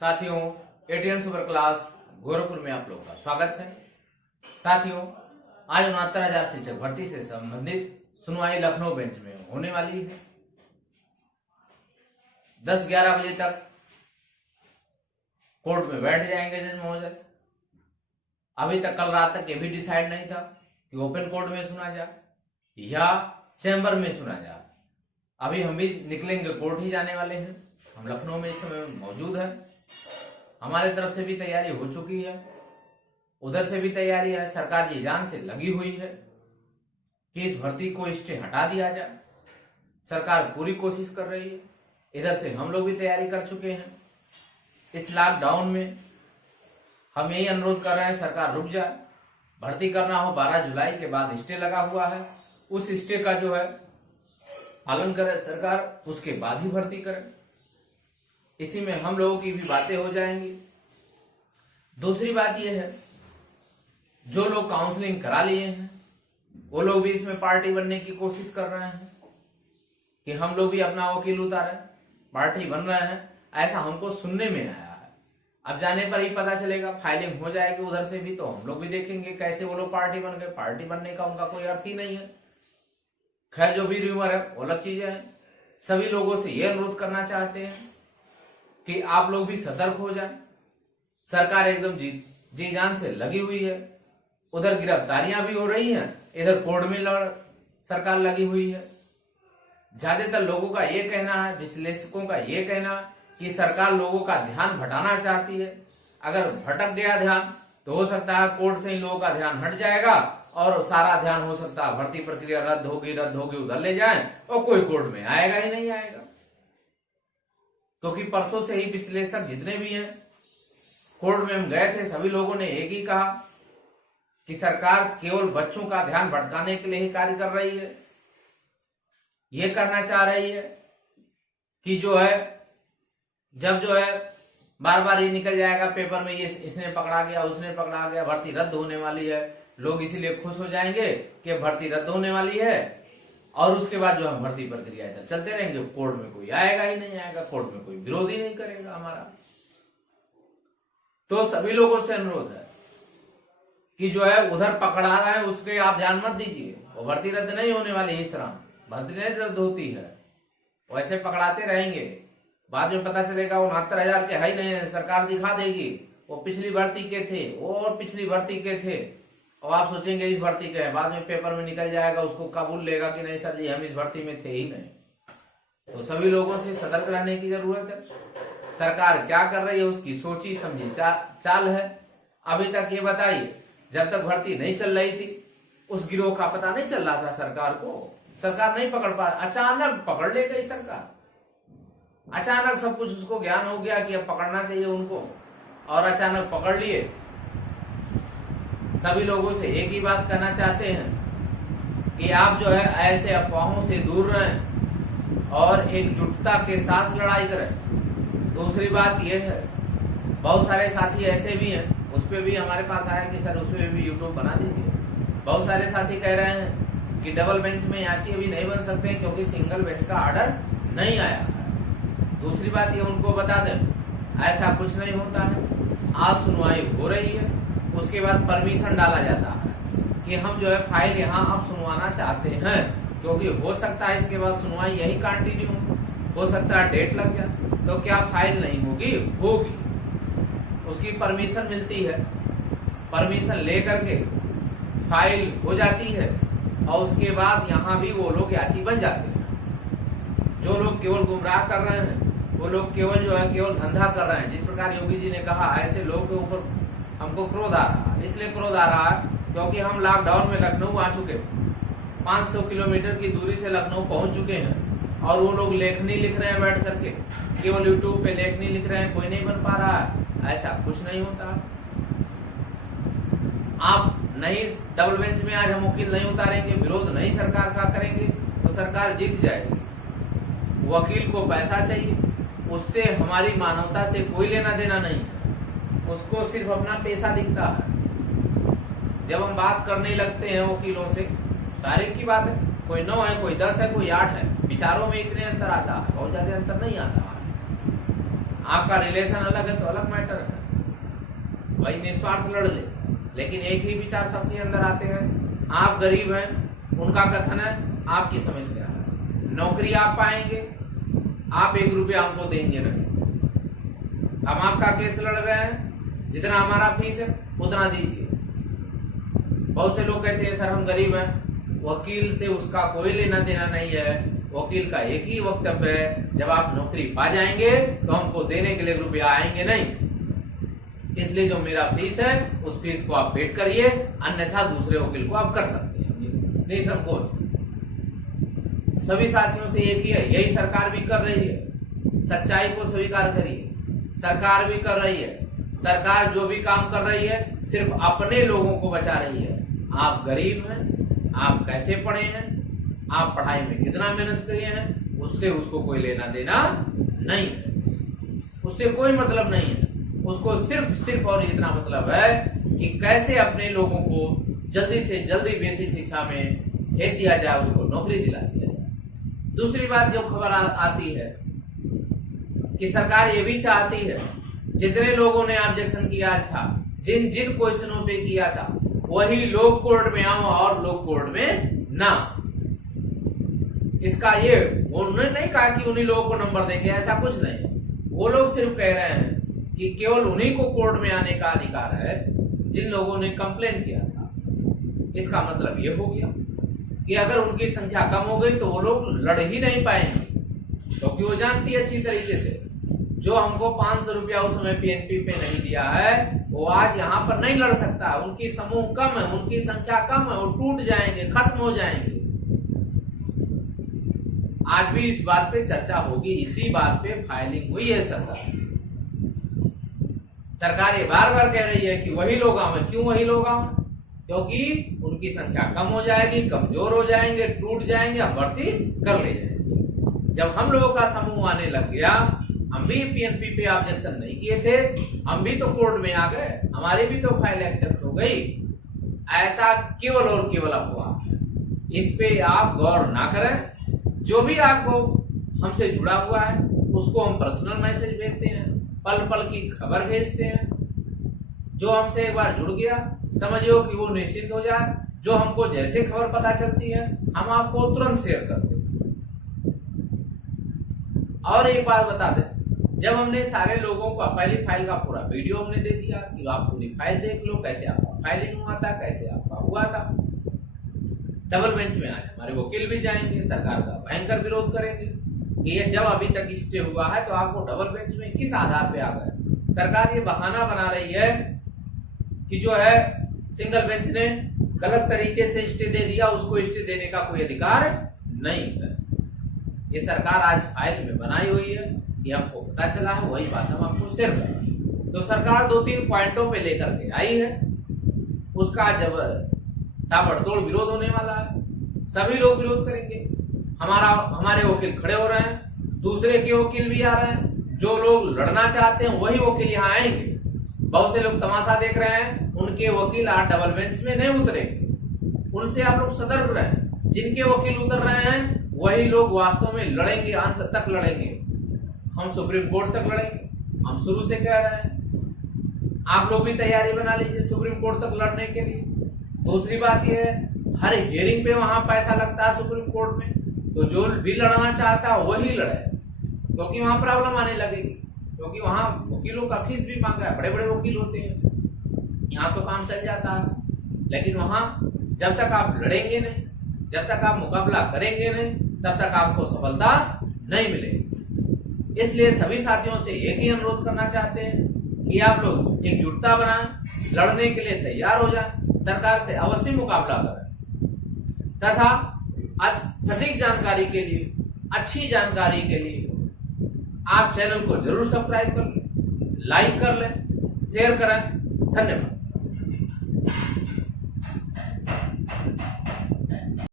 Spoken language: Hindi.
साथियों, एटीएन सुपर क्लास गोरखपुर में आप लोगों का स्वागत है। साथियों, आज 69,000 शिक्षक भर्ती से संबंधित सुनवाई लखनऊ बेंच में होने वाली है। 10-11 बजे तक कोर्ट में बैठ जाएंगे जज महोदय। अभी तक कल रात तक ये भी डिसाइड नहीं था कि ओपन कोर्ट में सुना जाए या चैम्बर में सुना जाए। अभी हम भी निकलेंगे, कोर्ट ही जाने वाले हैं। हम लखनऊ में इस समय मौजूद है। हमारे तरफ से भी तैयारी हो चुकी है, उधर से भी तैयारी है। सरकार जी जान से लगी हुई है कि इस भर्ती को स्टे हटा दिया जाए। सरकार पूरी कोशिश कर रही है। इधर से हम लोग भी तैयारी कर चुके हैं। इस लॉकडाउन में हम यही अनुरोध कर रहे हैं, सरकार रुक जाए। भर्ती करना हो 12 जुलाई के बाद स्टे लगा हुआ है, उस स्टे का जो है पालन करे सरकार, उसके बाद ही भर्ती करे। इसी में हम लोगों की भी बातें हो जाएंगी। दूसरी बात यह है, जो लोग काउंसलिंग करा लिए हैं वो लोग भी इसमें पार्टी बनने की कोशिश कर रहे हैं कि हम लोग भी अपना वकील उतारे, पार्टी बन रहे हैं। ऐसा हमको सुनने में आया है। अब जाने पर ही पता चलेगा, फाइलिंग हो जाएगी उधर से भी, तो हम लोग भी देखेंगे कैसे वो लोग पार्टी बन गए। पार्टी बनने का उनका कोई अर्थ ही नहीं है। खैर, जो भी र्यूमर है वो अलग चीजें हैं। सभी लोगों से ये अनुरोध करना चाहते हैं कि आप लोग भी सतर्क हो जाएं। सरकार एकदम जी जान से लगी हुई है। उधर गिरफ्तारियां भी हो रही हैं, इधर कोर्ट में सरकार लगी हुई है। ज्यादातर लोगों का ये कहना है, विश्लेषकों का ये कहना कि सरकार लोगों का ध्यान भटाना चाहती है। अगर भटक गया ध्यान तो हो सकता है कोर्ट से इन लोगों का ध्यान हट जाएगा और सारा ध्यान हो सकता है भर्ती प्रक्रिया रद्द होगी उधर ले जाएं और कोई कोर्ट में आएगा ही नहीं आएगा। क्योंकि परसों से ही विश्लेषक जितने भी हैं, कोर्ट में हम गए थे, सभी लोगों ने एक ही कहा कि सरकार केवल बच्चों का ध्यान भटकाने के लिए ही कार्य कर रही है। ये करना चाह रही है कि जो है जब जो है बार बार ये निकल जाएगा पेपर में, ये इसने पकड़ा गया उसने पकड़ा गया, भर्ती रद्द होने वाली है, लोग इसीलिए खुश हो जाएंगे कि भर्ती रद्द होने वाली है और उसके बाद जो है भर्ती प्रक्रिया इधर चलते रहेंगे। कोर्ट में कोई आएगा ही नहीं आएगा, कोर्ट में कोई विरोध ही नहीं करेगा हमारा। तो सभी लोगों से अनुरोध है कि जो है उधर पकड़ा रहा है उसके आप ध्यान मत दीजिए। वो भर्ती रद्द नहीं होने वाली है। इस तरह भर्ती नहीं रद्द होती है, वैसे पकड़ाते रहेंगे। बाद में पता चलेगा वो 69,000 के है ही नहीं, सरकार दिखा देगी वो पिछली भर्ती के थे, वो और पिछली भर्ती के थे, और आप सोचेंगे इस भर्ती के हैं। बाद में पेपर में निकल जाएगा, उसको कबूल लेगा कि नहीं सर जी हम इस भर्ती में थे ही नहीं। तो सभी लोगों से सतर्क रहने की जरूरत है। सरकार क्या कर रही है उसकी सोची समझी चाल है। अभी तक ये बताइए, जब तक भर्ती नहीं चल रही थी उस गिरोह का पता नहीं चल रहा था सरकार को। सरकार नहीं पकड़ पा, अचानक पकड़ ले गई सरकार। अचानक सब कुछ उसको ज्ञान हो गया कि अब पकड़ना चाहिए उनको, और अचानक पकड़ लिए। सभी लोगों से एक ही बात कहना चाहते हैं कि आप जो है ऐसे अफवाहों से दूर रहें और एकजुटता के साथ लड़ाई करें। दूसरी बात यह है, बहुत सारे साथी ऐसे भी हैं, उस पर भी हमारे पास आया कि सर उस पर भी यूट्यूब बना दीजिए। बहुत सारे साथी कह रहे हैं कि डबल बेंच में याची अभी नहीं बन सकते क्योंकि सिंगल बेंच का ऑर्डर नहीं आया है। दूसरी बात ये उनको बता दें, ऐसा कुछ नहीं होता है। आज सुनवाई हो रही है, उसके बाद परमिशन डाला जाता है कि हम जो है फाइल यहाँ अब सुनवाना चाहते हैं, क्योंकि हो सकता है इसके बाद सुनवाई यही कंटिन्यू हो सकता है, डेट लग जाए तो क्या फाइल नहीं होगी, होगी। उसकी परमिशन मिलती है, परमिशन लेकर के फाइल हो जाती है और उसके बाद यहाँ भी वो लोग याची बन जाते हैं। जो लोग केवल गुमराह कर रहे हैं, वो लोग केवल जो है केवल धंधा कर रहे हैं। जिस प्रकार योगी जी ने कहा, ऐसे लोगों के ऊपर हमको क्रोध आ रहा है। इसलिए क्रोध आ रहा है क्योंकि हम लॉकडाउन में लखनऊ आ चुके हैं, 500 किलोमीटर की दूरी से लखनऊ पहुंच चुके हैं, और वो लोग लेखनी लिख रहे हैं बैठ करके, केवल यूट्यूब पे लेखनी लिख रहे हैं, कोई नहीं बन पा रहा है। ऐसा कुछ नहीं होता। आप नहीं डबल बेंच में आज हम वकील नहीं उतारेंगे, विरोध नहीं सरकार का करेंगे तो सरकार जीत जाएगी। वकील को पैसा चाहिए, उससे हमारी मानवता से कोई लेना देना नहीं है, उसको सिर्फ अपना पैसा दिखता है। जब हम बात करने लगते हैं वकीलों से, सारे की बात है, कोई 9 है, कोई 10 है, कोई 8 है, विचारों में इतने अंतर आता है, बहुत ज्यादा अंतर नहीं आता है। आपका रिलेशन अलग है तो अलग मैटर है, वही निस्वार्थ लड़ ले, लेकिन एक ही विचार सबके अंदर आते हैं। आप गरीब हैं, उनका कथन है आपकी समस्या है, नौकरी आप पाएंगे, आप 1 रुपया हमको देंगे नहीं। हम आपका केस लड़ रहे हैं, जितना हमारा फीस है उतना दीजिए। बहुत से लोग कहते हैं सर हम गरीब हैं, वकील से उसका कोई लेना देना नहीं है, वकील का एक ही वक्तव्य है जब आप नौकरी पा जाएंगे तो हमको देने के लिए रुपया आएंगे नहीं, इसलिए जो मेरा फीस है उस फीस को आप पेड करिए, अन्यथा दूसरे वकील को आप कर सकते हैं, नहीं संकोच। सभी साथियों से एक ही है, यही सरकार भी कर रही है, सच्चाई को स्वीकार करिए, सरकार भी कर रही है। सरकार जो भी काम कर रही है सिर्फ अपने लोगों को बचा रही है। आप गरीब हैं, आप कैसे पढ़े हैं, आप पढ़ाई में कितना मेहनत किए हैं, उससे उसको कोई लेना देना नहीं है, उससे कोई मतलब नहीं है। उसको सिर्फ और इतना मतलब है कि कैसे अपने लोगों को जल्दी से जल्दी बेसिक शिक्षा में भेज दिया जाए, उसको नौकरी दिला दिया जाए। दूसरी बात जो खबर आती है कि सरकार ये भी चाहती है जितने लोगों ने ऑब्जेक्शन किया था, जिन जिन क्वेश्चनों पे किया था, वही लोग कोर्ट में आओ और लोग कोर्ट में ना। इसका ये उन्होंने नहीं कहा कि उन्हीं लोगों को नंबर देंगे, ऐसा कुछ नहीं। वो लोग सिर्फ कह रहे हैं कि केवल उन्हीं को कोर्ट में आने का अधिकार है जिन लोगों ने कंप्लेन किया था। इसका मतलब ये हो गया कि अगर उनकी संख्या कम हो गई तो वो लोग लड़ ही नहीं पाएंगे, क्योंकि वो जानती है अच्छी तरीके से जो हमको 500 रुपया उस समय पीएनपी पे नहीं दिया है वो आज यहाँ पर नहीं लड़ सकता। उनकी समूह कम है, उनकी संख्या कम है, वो टूट जाएंगे, खत्म हो जाएंगे। आज भी इस बात पे चर्चा होगी, इसी बात पे फाइलिंग हुई है। सरकार ये बार बार कह रही है कि वही लोग आवे। क्यों वही लोग आवे? क्योंकि उनकी संख्या कम हो जाएगी, कमजोर हो जाएंगे, टूट जाएंगे, हम भर्ती कर ले जाएंगे। जब हम लोगों का समूह आने लग गया, हम भी पीएनपी पे ऑब्जेक्शन नहीं किए थे, हम भी तो कोर्ट में आ गए, हमारी भी तो फाइल एक्सेप्ट हो गई। ऐसा केवल और केवल हुआ, इस पे आप गौर ना करें। जो भी आपको हमसे जुड़ा हुआ है उसको हम पर्सनल मैसेज भेजते हैं, पल पल की खबर भेजते हैं। जो हमसे एक बार जुड़ गया समझियो कि वो निश्चिंत हो जाए। जो हमको जैसे खबर पता चलती है हम आपको तुरंत शेयर करते हैं। और एक बात बता दें, जब हमने सारे लोगों को पहली फाइल का पूरा वीडियो हमने दे दिया कि आप पूरी फाइल देख लो, कैसे आपका फाइलिंग हुआ था, कैसे आपका हुआ था। डबल बेंच में आए हमारे वकील भी जाएंगे, सरकार का भयंकर विरोध करेंगे कि ये जब अभी तक स्टे हुआ है तो आपको डबल बेंच में किस आधार पे आ गए। सरकार ये बहाना बना रही है कि जो है सिंगल बेंच ने गलत तरीके से स्टे दे दिया, उसको स्टे देने का कोई अधिकार नहीं है। ये सरकार आज फाइल में बनाई हुई है, ये हमको पता चला है, वही बात हम आपको शेयर कर रहे हैं। तो सरकार 2-3 पॉइंटों पे लेकर के आई है, उसका जब ताबड़तोड़ विरोध होने वाला है, सभी लोग विरोध करेंगे। हमारे वकील खड़े हो रहे हैं, दूसरे के वकील भी आ रहे हैं। जो लोग लड़ना चाहते हैं वही वकील यहाँ आएंगे। बहुत से लोग तमाशा देख रहे हैं, उनके वकील आज डबल बेंच में नहीं उतरेंगे। उनसे आप लोग सतर्क रहें। जिनके वकील उतर रहे हैं वही लोग वास्तव में लड़ेंगे, अंत तक लड़ेंगे। हम सुप्रीम कोर्ट तक लड़ेंगे, हम शुरू से कह रहे हैं। आप लोग भी तैयारी बना लीजिए सुप्रीम कोर्ट तक लड़ने के लिए। दूसरी बात यह है, हर हियरिंग पे वहां पैसा लगता है सुप्रीम कोर्ट में, तो जो भी लड़ना चाहता है वही लड़े, क्योंकि वहां प्रॉब्लम आने लगेगी। क्योंकि वहां वकीलों का फीस भी मांगा है, बड़े बड़े वकील होते हैं। यहाँ तो काम चल जाता है, लेकिन वहां जब तक आप लड़ेंगे नहीं, जब तक आप मुकाबला करेंगे नहीं, तब तक आपको सफलता नहीं मिलेगी। इसलिए सभी साथियों से एक ही अनुरोध करना चाहते हैं कि आप लोग एकजुटता बनाएं, लड़ने के लिए तैयार हो जाएं, सरकार से अवश्य मुकाबला करें। तथा सटीक जानकारी के लिए, अच्छी जानकारी के लिए आप चैनल को जरूर सब्सक्राइब कर लें, लाइक कर लें, शेयर करें। धन्यवाद।